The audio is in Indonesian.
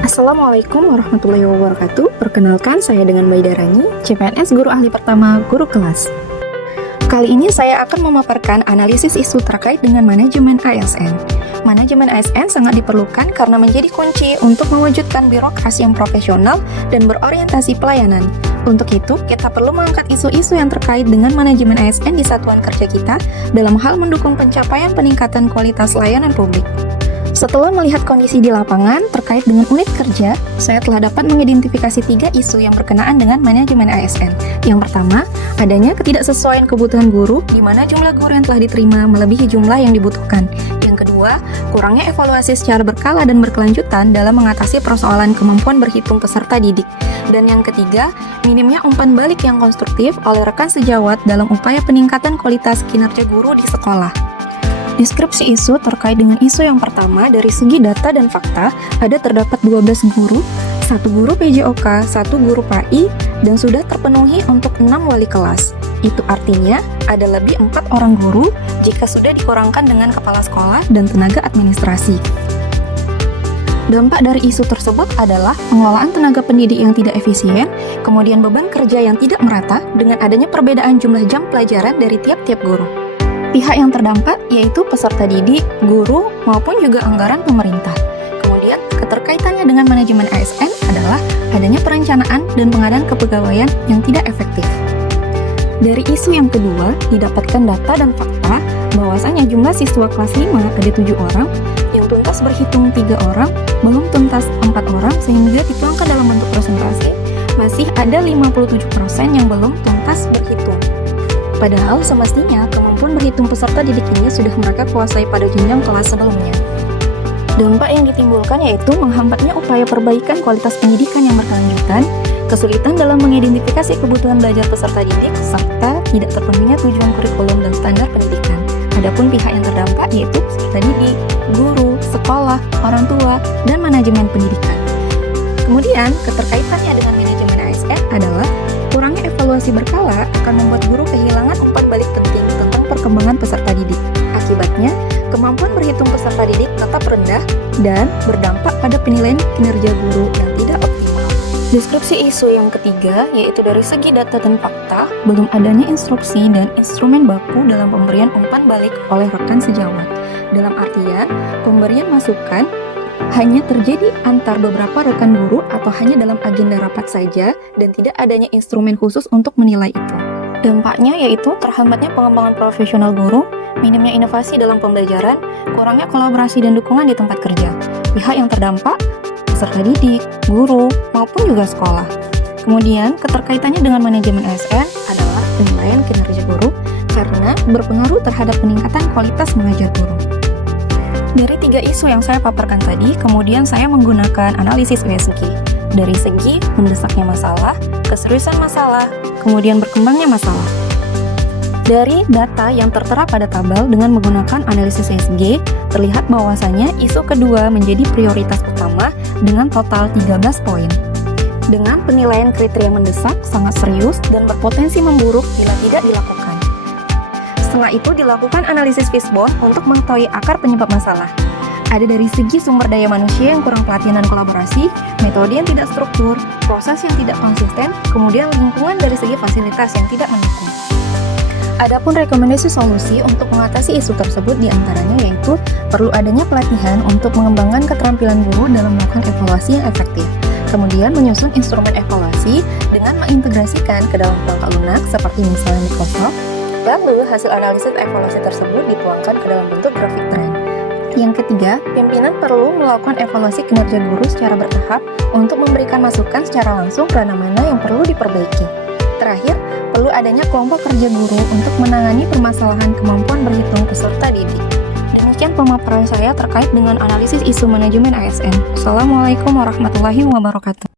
Assalamualaikum warahmatullahi wabarakatuh. Perkenalkan, saya dengan Mbak Darani, CPNS Guru Ahli Pertama Guru Kelas. Kali ini saya akan memaparkan analisis isu terkait dengan manajemen ASN. Manajemen ASN sangat diperlukan karena menjadi kunci untuk mewujudkan birokrasi yang profesional dan berorientasi pelayanan. Untuk itu, kita perlu mengangkat isu-isu yang terkait dengan manajemen ASN di satuan kerja kita dalam hal mendukung pencapaian peningkatan kualitas layanan publik. Setelah melihat kondisi di lapangan terkait dengan unit kerja, saya telah dapat mengidentifikasi 3 isu yang berkenaan dengan manajemen ASN. Yang pertama, adanya ketidaksesuaian kebutuhan guru, di mana jumlah guru yang telah diterima melebihi jumlah yang dibutuhkan. Yang kedua, kurangnya evaluasi secara berkala dan berkelanjutan dalam mengatasi persoalan kemampuan berhitung peserta didik. Dan yang ketiga, minimnya umpan balik yang konstruktif oleh rekan sejawat dalam upaya peningkatan kualitas kinerja guru di sekolah. Deskripsi isu terkait dengan isu yang pertama dari segi data dan fakta, ada terdapat 12 guru, 1 guru PJOK, 1 guru PAI, dan sudah terpenuhi untuk 6 wali kelas. Itu artinya ada lebih 4 orang guru jika sudah dikurangkan dengan kepala sekolah dan tenaga administrasi. Dampak dari isu tersebut adalah pengelolaan tenaga pendidik yang tidak efisien, kemudian beban kerja yang tidak merata dengan adanya perbedaan jumlah jam pelajaran dari tiap-tiap guru. Pihak yang terdampak yaitu peserta didik, guru, maupun juga anggaran pemerintah. Kemudian, keterkaitannya dengan manajemen ASN adalah adanya perencanaan dan pengadaan kepegawaian yang tidak efektif. Dari isu yang kedua, didapatkan data dan fakta bahwasanya jumlah siswa kelas 5 ada 7 orang, yang tuntas berhitung 3 orang, belum tuntas 4 orang, sehingga dituangkan dalam bentuk presentasi, masih ada 57% yang belum tuntas berhitung. Padahal semestinya kemampuan berhitung peserta didik ini sudah mereka kuasai pada jenjang kelas sebelumnya. Dampak yang ditimbulkan yaitu menghambatnya upaya perbaikan kualitas pendidikan yang berkelanjutan, kesulitan dalam mengidentifikasi kebutuhan belajar peserta didik, serta tidak terpenuhinya tujuan kurikulum dan standar pendidikan. Adapun pihak yang terdampak yaitu peserta didik, guru, sekolah, orang tua, dan manajemen pendidikan. Kemudian, keterkaitannya dengan manajemen ASN adalah kurangnya evaluasi berkala akan membuat guru kehilangan umpan balik penting tentang perkembangan peserta didik. Akibatnya, kemampuan berhitung peserta didik tetap rendah dan berdampak pada penilaian kinerja guru yang tidak optimal. Deskripsi isu yang ketiga yaitu dari segi data dan fakta, belum adanya instruksi dan instrumen baku dalam pemberian umpan balik oleh rekan sejawat. Dalam artian, pemberian masukan hanya terjadi antar beberapa rekan guru atau hanya dalam agenda rapat saja dan tidak adanya instrumen khusus untuk menilai itu. Dampaknya yaitu terhambatnya pengembangan profesional guru, minimnya inovasi dalam pembelajaran, kurangnya kolaborasi dan dukungan di tempat kerja. Pihak yang terdampak, peserta didik, guru, maupun juga sekolah. Kemudian, keterkaitannya dengan manajemen ASN adalah penilaian kinerja guru karena berpengaruh terhadap peningkatan kualitas mengajar guru. Dari 3 isu yang saya paparkan tadi, kemudian saya menggunakan analisis USG. Dari segi mendesaknya masalah, keseriusan masalah, kemudian berkembangnya masalah. Dari data yang tertera pada tabel dengan menggunakan analisis USG, terlihat bahwasanya isu kedua menjadi prioritas utama dengan total 13 poin. Dengan penilaian kriteria mendesak, sangat serius, dan berpotensi memburuk bila tidak dilakukan. Setelah itu dilakukan analisis fishbone untuk mengetahui akar penyebab masalah. Ada dari segi sumber daya manusia yang kurang pelatihan dan kolaborasi, metode yang tidak struktur, proses yang tidak konsisten, kemudian lingkungan dari segi fasilitas yang tidak mendukung. Adapun rekomendasi solusi untuk mengatasi isu tersebut diantaranya yaitu perlu adanya pelatihan untuk mengembangkan keterampilan guru dalam melakukan evaluasi yang efektif. Kemudian menyusun instrumen evaluasi dengan mengintegrasikan ke dalam perangkat lunak seperti misalnya Microsoft. Lalu, hasil analisis evaluasi tersebut dituangkan ke dalam bentuk grafik tren. Yang ketiga, pimpinan perlu melakukan evaluasi kinerja guru secara bertahap untuk memberikan masukan secara langsung kerana mana yang perlu diperbaiki. Terakhir, perlu adanya kelompok kerja guru untuk menangani permasalahan kemampuan berhitung peserta didik. Demikian pemaparan saya terkait dengan analisis isu manajemen ASN. Assalamualaikum warahmatullahi wabarakatuh.